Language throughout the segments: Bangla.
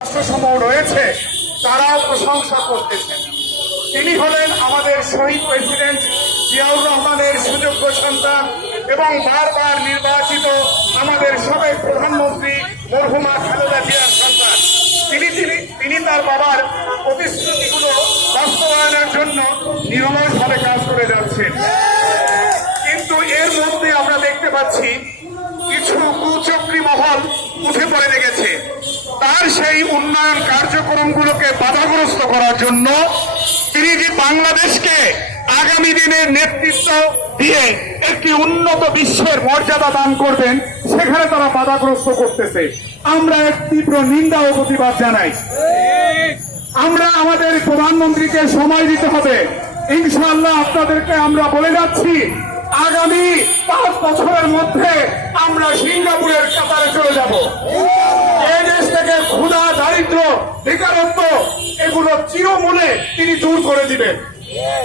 রাষ্ট্রসমূহ রয়েছে তারাও প্রশংসা করতেছেন। তিনি হলেন আমাদের শহীদ প্রেসিডেন্ট জিয়াউর রহমানের সুযোগ্য সন্তান এবং বারবার নির্বাচিত আমাদের সাবেক প্রধানমন্ত্রী মরহুমা খালেদা জিয়ার সন্তান। তিনি তার বাবার প্রতিশ্রুতিগুলো বাস্তবায়নের জন্য নিরলসভাবে কাজ করে যাচ্ছেন। কিন্তু এর মধ্যে আমরা দেখতে পাচ্ছি কিছু কুচক্রী মহল উঠে পড়ে লেগেছে। তার সেই উন্নয়ন কার্যক্রমগুলোকে বাধাগ্রস্ত করার জন্য তিনি যে বাংলাদেশকে আগামী দিনের নেতৃত্ব দিয়ে একটি উন্নত বিশ্বের মর্যাদা দান করবেন, সেখানে তারা বাধাগ্রস্ত করতেছে। আমরা এক তীব্র নিন্দা ও প্রতিবাদ জানাই। আমরা আমাদের প্রধানমন্ত্রীকে সময় দিতে হবে। ইনশাআল্লাহ আপনাদেরকে আমরা বলে যাচ্ছি, আগামী 5 বছরের মধ্যে আমরা সিঙ্গাপুরের কাতারে চলে যাব। এই দেশ থেকে ক্ষুধা, দারিদ্র, বেকারত্ব এগুলো চিরমূলে তিনি দূর করে দিবেন।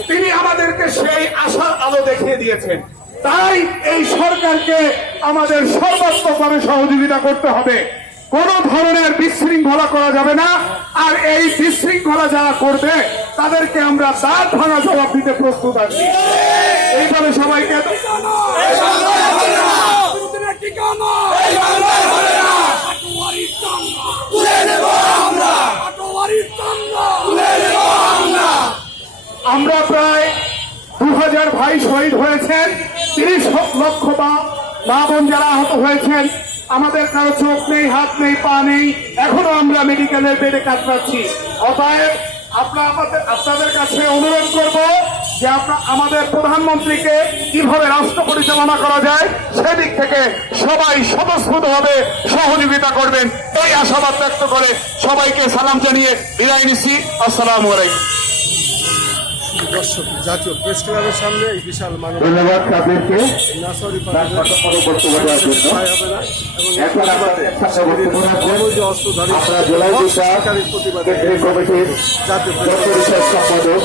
তিনি আমাদেরকে সেই আশার আলো দেখিয়ে দিয়েছেন। তাই এই সরকারকে আমাদের সর্বাত্মকভাবে সহযোগিতা করতে হবে। কোন ধরনের বিশৃঙ্খলা করা যাবে না। আর এই বিশৃঙ্খলা যারা করবে তাদেরকে আমরা দাঁত ভাঙা জবাব দিতে প্রস্তুত আছি। এইভাবে সবাইকে আমরা প্রায় 2000 ভাই শহীদ হয়েছেন, 30 লক্ষ মা বোন যারা আহত হয়েছেন। আমাদের কারো চোখ নেই, হাত নেই, পা নেই, এখনো আমরা মেডিকেলের বেডে কাতরাচ্ছি। অতএব আপনাদের কাছে অনুরোধ করব যে আমাদের প্রধানমন্ত্রীকে কিভাবে রাষ্ট্র পরিচালনা করা যায় সেদিক থেকে সবাই স্বতঃস্ফূর্তভাবে সহযোগিতা করবেন, এই আশাবাদ ব্যক্ত করে সবাইকে সালাম জানিয়ে বিদায় নিচ্ছি। আসসালামু আলাইকুম। দর্শক, জাতীয় প্রেস ক্লাবের সামনে এই বিশাল ধন্যবাদ তাদেরকে অস্ত্রধারী আপনারা জেলা কমিটির জাতীয় সম্পাদক